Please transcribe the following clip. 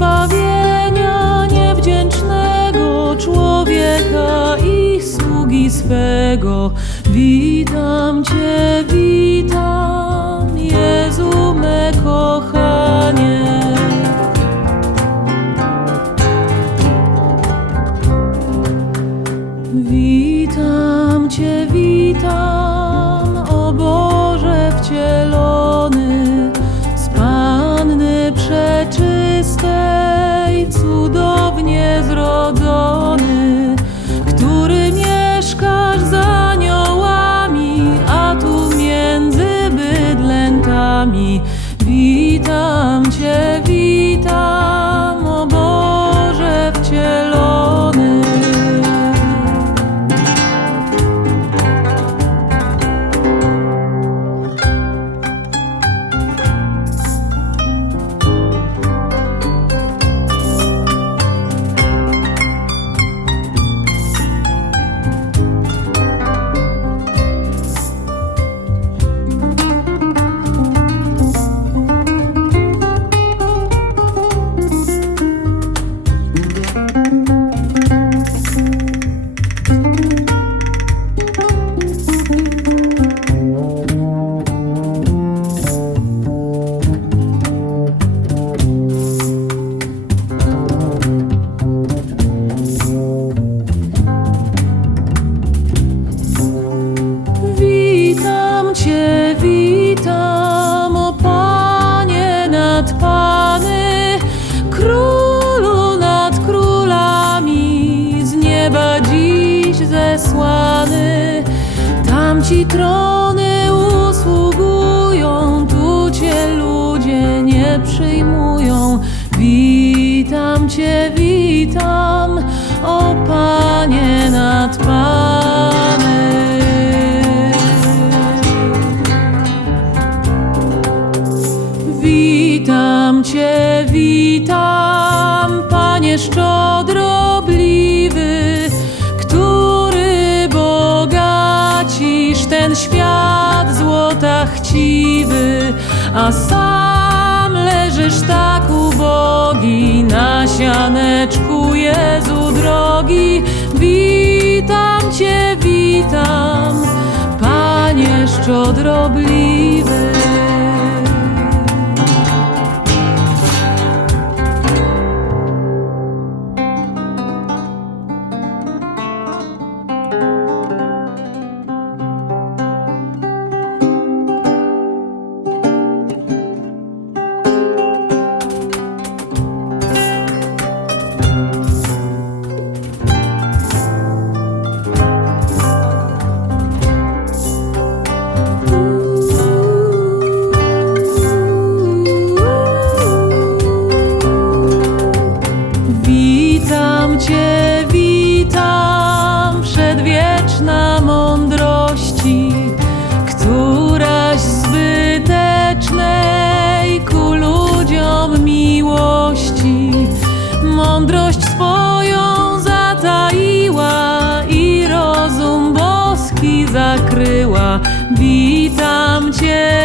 zbawienia niewdzięcznego człowieka i sługi swego. Witam Cię, witam, Jezu me kochanie. Witam Tamci trony usługują, tu Cię ludzie nie przyjmują. Witam Cię, witam, o Panie nad Pany. Witam Cię, witam, Panie szczodrobliwy, a sam leżysz tak ubogi na sianeczku Jezu drogi. Witam Cię, witam, Panie szczodrobliwy. Cię witam, przedwieczna mądrości, któraś zbytecznej ku ludziom miłości. Mądrość swoją zataiła i rozum boski zakryła. Witam Cię.